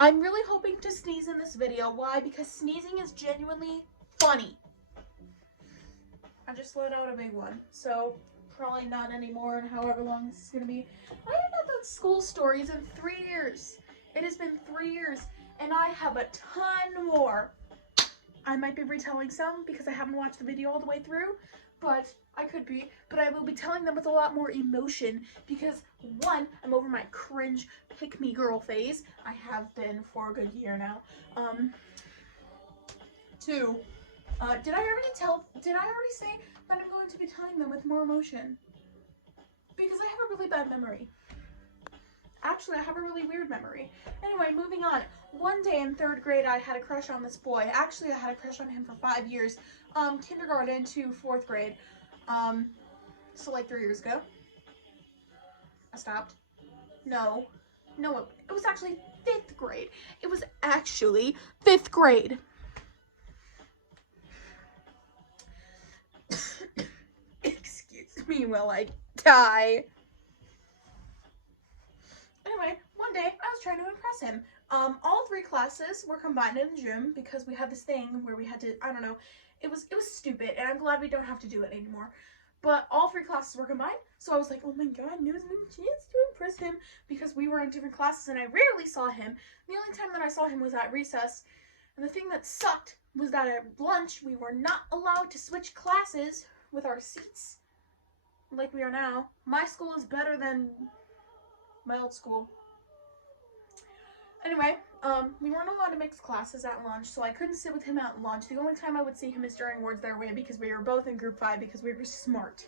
I'm really hoping to sneeze in this video. Why? Because sneezing is genuinely funny. I just let out a big one, so probably not anymore in however long this is going to be. I haven't done school stories in 3 years. It has been 3 years, and I have a ton more. I might be retelling some because I haven't watched the video all the way through, but I could be. But I will be telling them with a lot more emotion because, one, I'm over my cringe pick-me-girl phase. I have been for a good year now. Two, did I already say that I'm going to be telling them with more emotion? Because I have a really bad memory. Actually, I have a really weird memory. Anyway, moving on. One day in 3rd grade, I had a crush on this boy. Actually, I had a crush on him for 5 years. Kindergarten to 4th grade. So like 3 years ago. I stopped. No, it was actually 5th grade. It was actually 5th grade. Excuse me while I die. Anyway, one day I was trying to impress him. All 3 classes were combined in the gym because we had this thing where we had to, I don't know, it was stupid, and I'm glad we don't have to do it anymore. But all 3 classes were combined, so I was like, oh my god, new's a new chance to impress him, because we were in different classes and I rarely saw him. The only time that I saw him was at recess, and the thing that sucked was that at lunch we were not allowed to switch classes with our seats like we are now. My school is better than my old school. Anyway, we weren't allowed to mix classes at lunch, so I couldn't sit with him at lunch. The only time I would see him is during Words Their Way because we were both in group 5 because we were smart.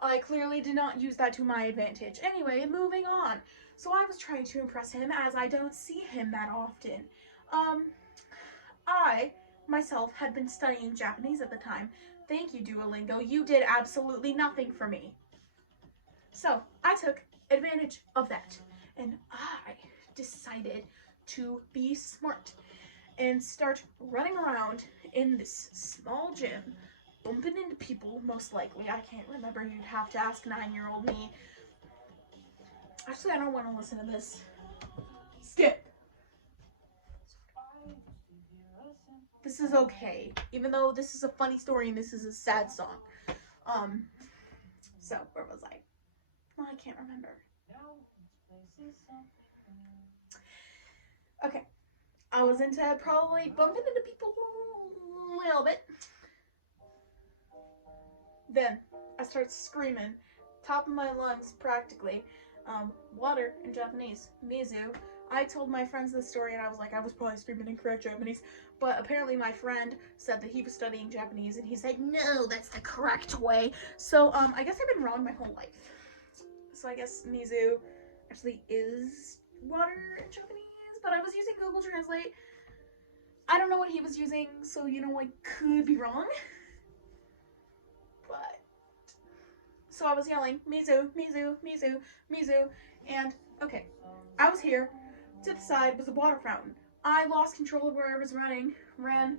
I clearly did not use that to my advantage. Anyway, moving on. So I was trying to impress him as I don't see him that often. I, myself, had been studying Japanese at the time. Thank you, Duolingo. You did absolutely nothing for me. So I took advantage of that, and I decided to be smart and start running around in this small gym, bumping into people, most likely. I can't remember. You'd have to ask 9-year-old me. Actually, I don't want to listen to this. Skip. This is okay, even though this is a funny story and this is a sad song. So where was I? Well, I can't remember. Okay, I was into probably bumping into people a little bit. Then I start screaming, top of my lungs practically. Water in Japanese, mizu. I told my friends this story and I was like, I was probably screaming in correct Japanese, but apparently my friend said that he was studying Japanese and he said, no, that's the correct way. So I guess I've been wrong my whole life. So I guess mizu actually is water in Japanese, but I was using Google Translate. I don't know what he was using, so you know, I could be wrong. But so I was yelling, mizu, mizu, mizu, mizu, and okay, I was here. To the side was a water fountain. I lost control of where I was running, ran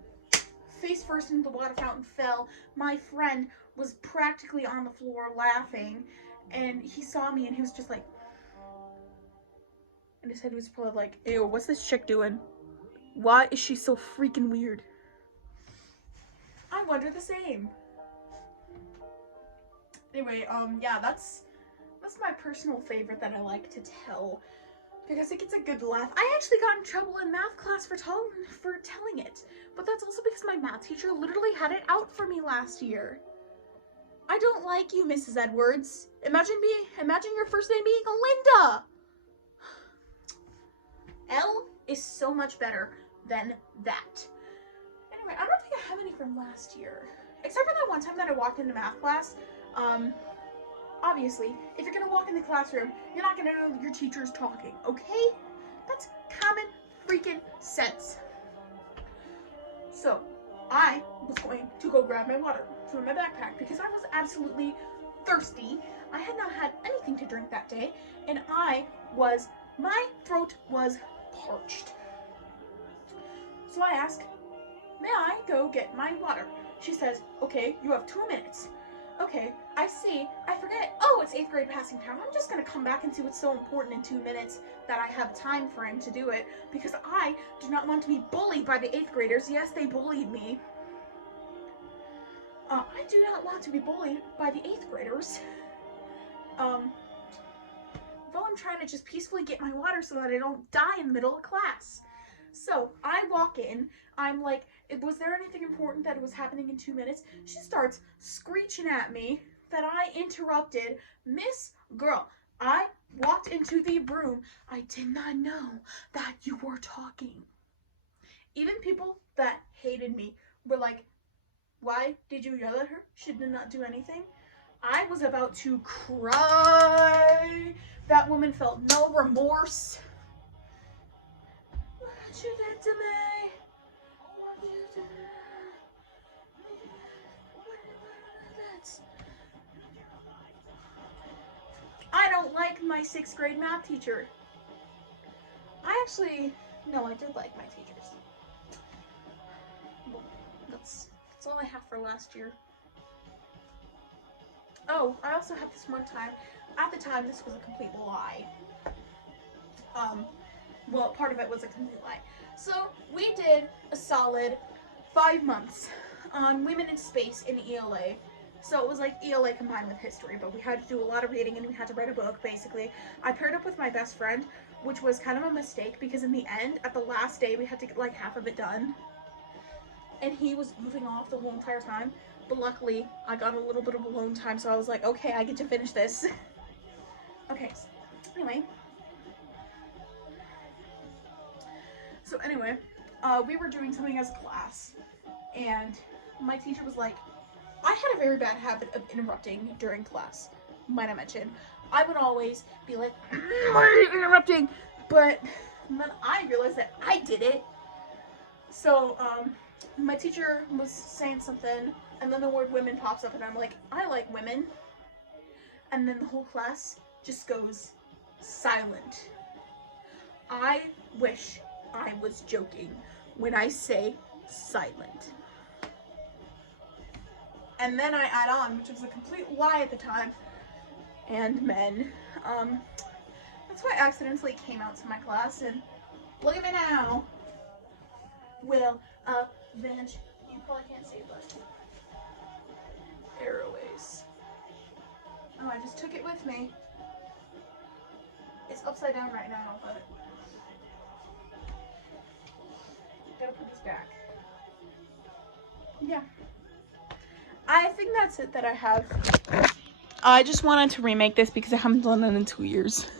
face first into the water fountain, fell. My friend was practically on the floor laughing, and he saw me and he was just like, and his head was probably like, ew, what's this chick doing? Why is she so freaking weird? I wonder the same. Anyway, yeah, that's my personal favorite that I like to tell because it gets a good laugh. I actually got in trouble in math class for telling it, but that's also because my math teacher literally had it out for me last year. I don't like you, Mrs. Edwards. Imagine your first name being Linda. L is so much better than that. Anyway, I don't think I have any from last year, except for that one time that I walked into math class. Obviously, if you're gonna walk in the classroom, you're not gonna know your teacher's talking, okay? That's common freaking sense. So, I was going to go grab my water from my backpack because I was absolutely thirsty. I had not had anything to drink that day, and my throat was parched. So I asked, may I go get my water? She says, okay, you have 2 minutes. okay, I see, I forget, oh, it's 8th grade passing time. I'm just gonna come back and see what's so important in 2 minutes that I have time frame to do it, because I do not want to be bullied by the 8th graders. Yes, they bullied me. I do not want to be bullied by the 8th graders. Though I'm trying to just peacefully get my water so that I don't die in the middle of class. So I walk in, I'm like, was there anything important that was happening in 2 minutes? She starts screeching at me that I interrupted. Miss Girl, I walked into the room. I did not know that you were talking. Even people that hated me were like, why did you yell at her? She did not do anything. I was about to cry. That woman felt no remorse. What did you do to me? What did you do? I don't like my 6th grade math teacher. No, I did like my teachers. Well, that's all I have for last year. Oh, I also had this one time. At the time, this was a complete lie. Well, part of it was a complete lie. So we did a solid 5 months on women in space in ELA. So it was like ELA combined with history, but we had to do a lot of reading and we had to write a book, basically. I paired up with my best friend, which was kind of a mistake because in the end, at the last day, we had to get like half of it done. And he was moving off the whole entire time. But luckily, I got a little bit of alone time, so I was like, okay, I get to finish this. Okay, so anyway, we were doing something as a class, and my teacher was like, I had a very bad habit of interrupting during class, might I mention. I would always be like, why are you interrupting? But then I realized that I did it. So, my teacher was saying something, and then the word women pops up, and I'm like, I like women. And then the whole class just goes silent. I wish I was joking when I say silent. And then I add on, which was a complete lie at the time, and men. That's why I accidentally came out to my class, and look at me now. Will avenge. You probably can't see, but Airways. Oh, I just took it with me. It's upside down right now, but gotta put this back. Yeah. I think that's it that I have. I just wanted to remake this because I haven't done it in 2 years.